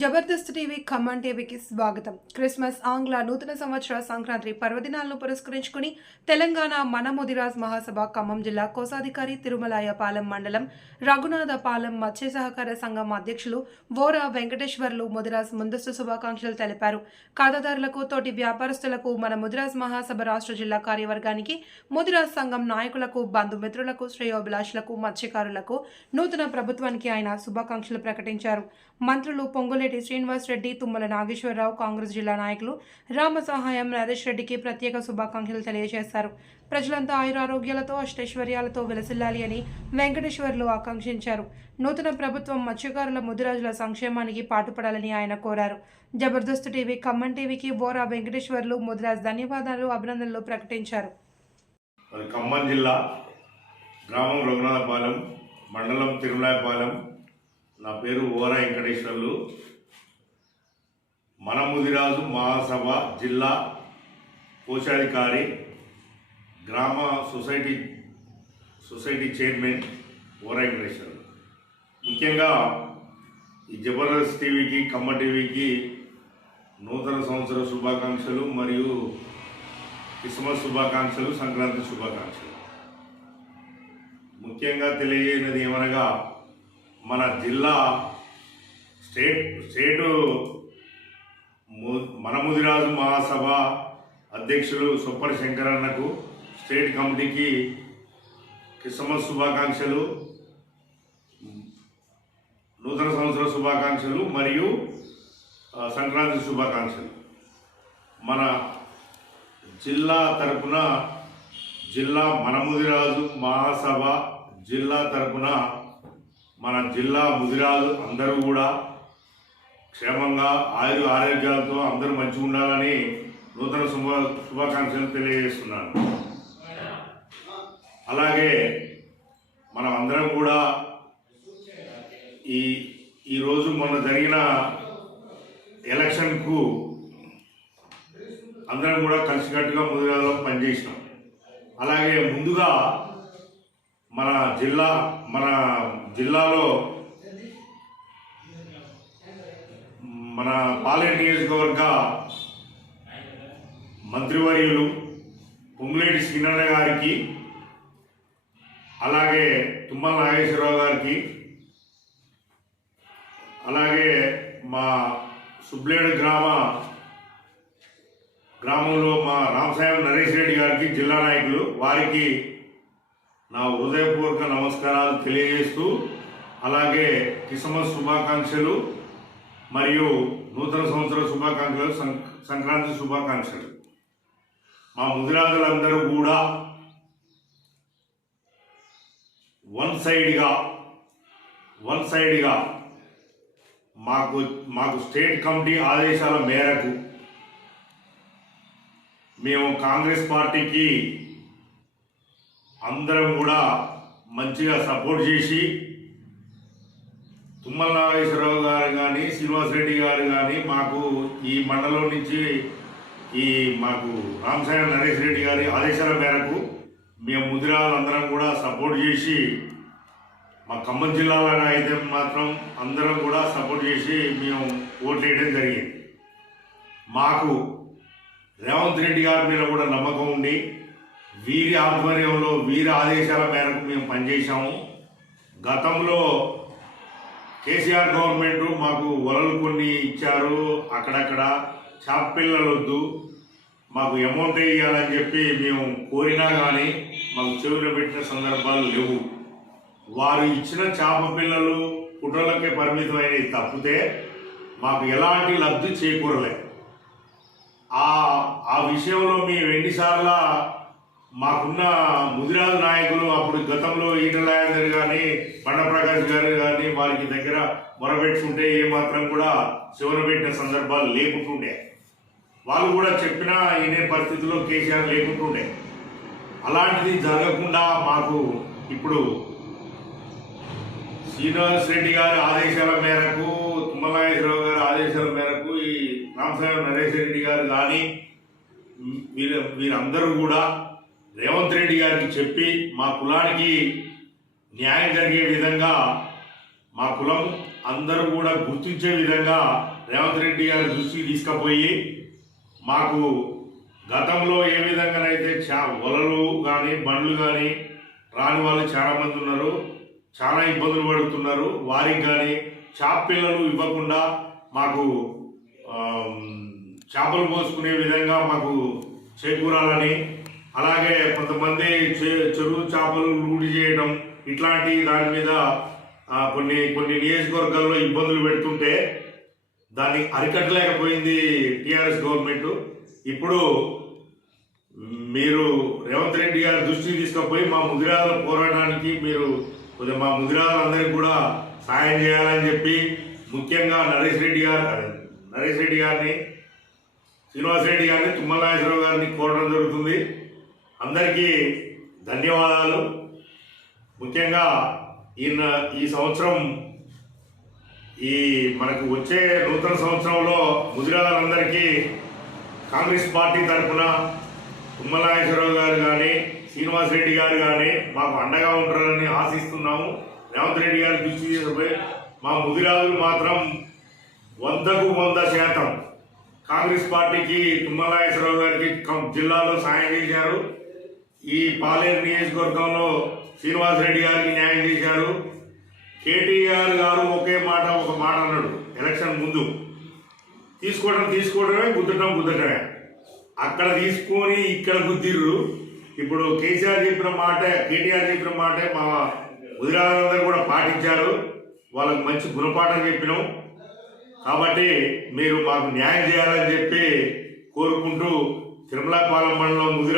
Jabardasth TV Khammam టీవీకి స్వాగతం. Christmas ఆంగ్ల నూతన సంవత్సర సంక్రాంతి పర్వదినాలను పురస్కరించుకుని తెలంగాణ మన ముదిరాజ్ మహాసభ ఖమ్మం జిల్లా కోశాధికారి తిరుమలాయపాలెం మండలం రఘునాథపాలెం మత్స్య సహకార సంఘం అధ్యక్షులు వోరా వెంకటేశ్వర్లు ముదిరాజ్ ముందస్తు శుభాకాంక్షలు తెలిపారు. ఖాతాదారులకు తోటి వ్యాపారస్తులకు మన ముదిరాజ్ మహాసభ రాష్ట్ర జిల్లా కార్యవర్గానికి ముదిరాజ్ సంఘం నాయకులకు బంధుమిత్రులకు శ్రేయోభిలాషులకు మత్స్యకారులకు నూతన ప్రభుత్వానికి ఆయన శుభాకాంక్షలు ప్రకటించారు. మంత్రులు పొంగులేటి శ్రీనివాస్ రెడ్డి తుమ్మల నాగేశ్వరరావు కాంగ్రెస్ జిల్లా నాయకులు రామ సహాయం నరేష్ రెడ్డికి ప్రత్యేక శుభాకాంక్షలు తెలియజేశారు. ప్రజలంతా ఆయురారోగ్యాలతో అష్టైశ్వర్యాలతో విలసిల్లాలి అని వెంకటేశ్వర్లు ఆకాంక్షించారు. నూతన ప్రభుత్వం మత్స్యకారుల ముదిరాజుల సంక్షేమానికి పాటుపడాలని ఆయన కోరారు. జబర్దస్త్ టీవీ ఖమ్మం టీవీకి బోరా వెంకటేశ్వర్లు ముదిరాజ్ ధన్యవాదాలు అభినందనలు ప్రకటించారు. ఖమ్మం జిల్లా గ్రామం రఘునాథపాలెం మండలం తిరుమలాయపాలెం. నా పేరు ఓరా వెంకటేశ్వర్లు. మన ముదిరాజు మహాసభ జిల్లా కోశాధికారి గ్రామ సొసైటీ సొసైటీ చైర్మన్ ఓరా వెంకటేశ్వర్లు ముఖ్యంగా ఈ జబర్దస్త్ టీవీకి కమ్మ టీవీకి నూతన సంవత్సర శుభాకాంక్షలు మరియు క్రిస్మస్ శుభాకాంక్షలు సంక్రాంతి శుభాకాంక్షలు. ముఖ్యంగా తెలియజేయనది ఏమనగా మన జిల్లా స్టేట్ స్టేటు మనముదిరాజు మహాసభ అధ్యక్షులు సుప్పటి శంకరన్నకు స్టేట్ కమిటీకి క్రిస్మస్ శుభాకాంక్షలు నూతన సంవత్సర శుభాకాంక్షలు మరియు సంక్రాంతి శుభాకాంక్షలు. మన జిల్లా తరపున జిల్లా మనముదిరాజు మహాసభ జిల్లా తరపున మన జిల్లా ముదిరాజు అందరూ కూడా క్షేమంగా ఆయుర ఆరోగ్యాలతో అందరూ మంచిగా ఉండాలని నూతన శుభ శుభాకాంక్షలు తెలియజేస్తున్నాను. అలాగే మనం అందరం కూడా ఈ ఈరోజు మొన్న జరిగిన ఎలక్షన్కు అందరం కూడా కలిసికట్టుగా ముందుగా పనిచేసినాం. అలాగే ముందుగా మన జిల్లా మన జిల్లాలో మన పాలేరు నియోజకవర్గ మంత్రివర్యులు పొంగులేటి శ్రీనన్న గారికి అలాగే తుమ్మల నాగేశ్వరరావు గారికి అలాగే మా సుబ్లేడు గ్రామ గ్రామంలో మా రామసాయం నరేష్ రెడ్డి గారికి జిల్లా నాయకులు వారికి నా హృదయపూర్వక నమస్కారాలు తెలియజేస్తూ అలాగే క్రిస్మస్ శుభాకాంక్షలు మరియు నూతన సంవత్సర శుభాకాంక్షలు సం- సంక్రాంతి శుభాకాంక్షలు. మా ముదిరాజులందరూ కూడా వన్ సైడ్గా వన్ సైడ్గా మాకు మాకు స్టేట్ కమిటీ ఆదేశాల మేరకు మేము కాంగ్రెస్ పార్టీకి అందరం కూడా మంచిగా సపోర్ట్ చేసి తుమ్మల నాగేశ్వరరావు గారు కానీ శ్రీనివాసరెడ్డి గారు కానీ మాకు ఈ మండలం నుంచి ఈ మాకు రామసాయ నరేష్ రెడ్డి గారి ఆదేశాల మేరకు మేము ముదిరాలందరం కూడా సపోర్ట్ చేసి మా ఖమ్మం జిల్లాలో అయితే మాత్రం అందరం కూడా సపోర్ట్ చేసి మేము ఓట్లు వేయడం జరిగింది. మాకు రేవంత్ రెడ్డి గారి మీద కూడా నమ్మకం ఉండి వీరి ఆధ్వర్యంలో వీరి ఆదేశాల మేరకు మేము పనిచేశాము. గతంలో కేసీఆర్ గవర్నమెంట్ మాకు వలలు కొన్ని ఇచ్చారు అక్కడక్కడ చేప పిల్లలు వద్దు మాకు అమౌంట్ ఇవ్వాలని చెప్పి మేము కోరినా కానీ మాకు చెవిలో పెట్టిన సందర్భాలు లేవు. వారు ఇచ్చిన చేప పిల్లలు కుట్రలకే పరిమితమైనవి తప్పితే మాకు ఎలాంటి లబ్ధి చేకూరలే. ఆ ఆ విషయంలో మేము ఎన్నిసార్లు మాకున్న ముదిరాజు నాయకులు అప్పుడు గతంలో ఈటలాయందర్ కానీ బండప్రకాష్ గారు కానీ వారికి దగ్గర మొరబెట్టుకుంటే ఏమాత్రం కూడా చివర పెట్టిన సందర్భాలు లేకుంటుండే. వాళ్ళు కూడా చెప్పినా ఇనే పరిస్థితిలో కేసీఆర్ లేకుంటుండే. అలాంటిది జరగకుండా మాకు ఇప్పుడు శ్రీనివాస్ రెడ్డి గారి ఆదేశాల మేరకు తుమ్మలనాగేశ్వరరావు గారి ఆదేశాల మేరకు ఈ రామసాగర్ నరేష్ రెడ్డి గారు కానీ వీరు వీరందరూ కూడా రేవంత్ రెడ్డి గారికి చెప్పి మా కులానికి న్యాయం జరిగే విధంగా మా కులం అందరూ కూడా గుర్తించే విధంగా రేవంత్ రెడ్డి గారి దృష్టికి తీసుకుపోయి మాకు గతంలో ఏ విధంగానైతే చా వలలు కానీ బండ్లు కానీ రాని వాళ్ళు చాలామంది ఉన్నారు చాలా ఇబ్బందులు పడుతున్నారు. వారికి కానీ చాప్ పిల్లలు ఇవ్వకుండా మాకు చేపలు పోసుకునే విధంగా మాకు చేకూరాలని అలాగే కొంతమంది చె- చెరువు చేపలు లూడి చేయడం ఇట్లాంటి దాని మీద కొన్ని కొన్ని నియోజకవర్గాల్లో ఇబ్బందులు పెడుతుంటే దాన్ని అరికట్టలేకపోయింది టీఆర్ఎస్ గవర్నమెంట్. ఇప్పుడు మీరు రేవంత్ రెడ్డి గారి దృష్టికి తీసుకుపోయి మా ముదిరాల పోరాటానికి మీరు కొంచెం మా ముదిరాలందరికీ కూడా సాయం చేయాలని చెప్పి ముఖ్యంగా నరేష్ రెడ్డి గారు నరేష్ రెడ్డి గారిని శ్రీనివాస్ రెడ్డి గారిని తుమ్మల నాగేశ్వరరావు గారిని కోరడం జరుగుతుంది. అందరికీ ధన్యవాదాలు. ముఖ్యంగా ఈయన ఈ సంవత్సరం ఈ మనకు వచ్చే నూతన సంవత్సరంలో ముదిరాలందరికీ కాంగ్రెస్ పార్టీ తరఫున తుమ్మనాగేశ్వరరావు గారు కానీ శ్రీనివాస్ రెడ్డి గారు కానీ మాకు అండగా ఉంటారని ఆశిస్తున్నాము. రేవంత్ రెడ్డి గారు దృష్టి తీసుకుపోయి మా ముదిరాజులు మాత్రం వందకు వంద శాతం కాంగ్రెస్ పార్టీకి తుమ్మనాగేశ్వరరావు గారికి జిల్లాలో సాయం చేశారు. ఈ పాలేరు నియోజకవర్గంలో శ్రీనివాస్ రెడ్డి గారికి న్యాయం చేశారు. కేటీఆర్ గారు ఒకే మాట ఒక మాట అన్నాడు ఎలక్షన్ ముందు. తీసుకోవడం తీసుకోవడమే గుద్దటం గుద్దటమే. అక్కడ తీసుకొని ఇక్కడ గుద్దిర్రు. ఇప్పుడు కేసీఆర్ చెప్పిన మాట కేటీఆర్ చెప్పిన మాటే మా ఉదిరాలందరూ కూడా పాటించారు. వాళ్ళకి మంచి గుణపాఠం చెప్పినాం. కాబట్టి మీరు మాకు న్యాయం చేయాలని చెప్పి కోరుకుంటూ తిరుమలపాలెం మండలం ముదిరా